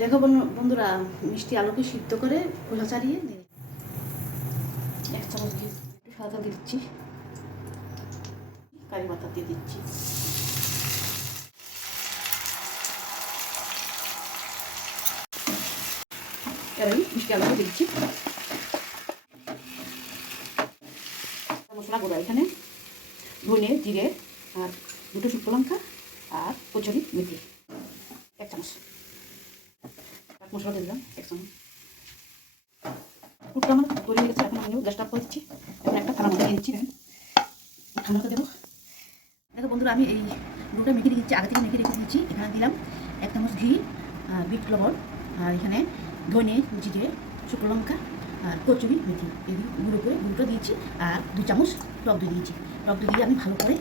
দেখো বন্ধুরা, মিষ্টি আলুকে সিদ্ধ করে খোসা ছাড়িয়ে নিয়ে 1 চামচ দিয়ে একটু সাদা দিয়ে দিচ্ছি, কারি পাতা দিয়ে দিচ্ছি, এবার মিষ্টি আলু দিয়ে দিচ্ছি। মশলা গুঁড়া এখানে ধনে, জিরে আর 2টো শুকনো লঙ্কা আর কচুরি মেথি 1 চামচ। মশলা দিয়ে দিলাম 1 চামচ। পুরটা আমার তৈরি হয়ে গেছে। এখন আমি গ্যাসটা অফ করে দিচ্ছি। এখন একটা থালার মধ্যে দিয়ে দিচ্ছি। ঠান্ডাতে দেবো। দেখো বন্ধুরা, আমি এই গুঁড়োটা মেখে দিচ্ছি, আগে থেকে মেখে রেখে দিচ্ছি। এখানে দিলাম 1 চামচ ঘি, বিট লবণ, আর এখানে ধনে, জিরে, শুকনো লঙ্কা আর কচুরি মেথি এগুলো গুঁড়ো করে গুঁড়োটা দিয়েছি। আর 2 চামচ টক দই দিয়েছি। টক দই দিয়ে আমি ভালো করে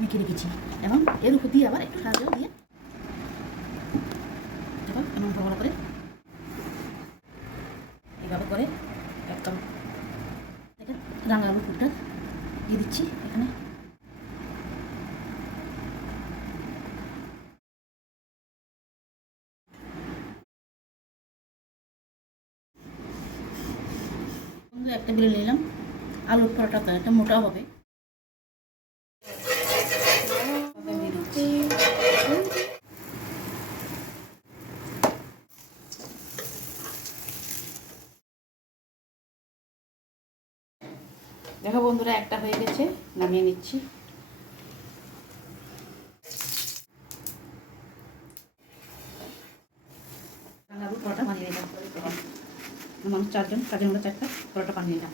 মেখে রেখেছি। এবং এর উপর দিয়ে আবার একটু সাহায্য দিয়ে দেখো এমন ভালো করে এইভাবে করে একদম দেখেন রাঙা আলুর পুরটা দিয়ে দিচ্ছি এখানে। একটা বেলে নিলাম। আলুর পরোটা একটা মোটা হবে। দেখো বন্ধুরা, একটা হয়ে গেছে, নামিয়ে নিচ্ছি। আলুর পরোটা বানিয়ে নিলাম। মানুষ 4 জন, কাজের মধ্যে 4টা পরোটা বানিয়ে নিলাম।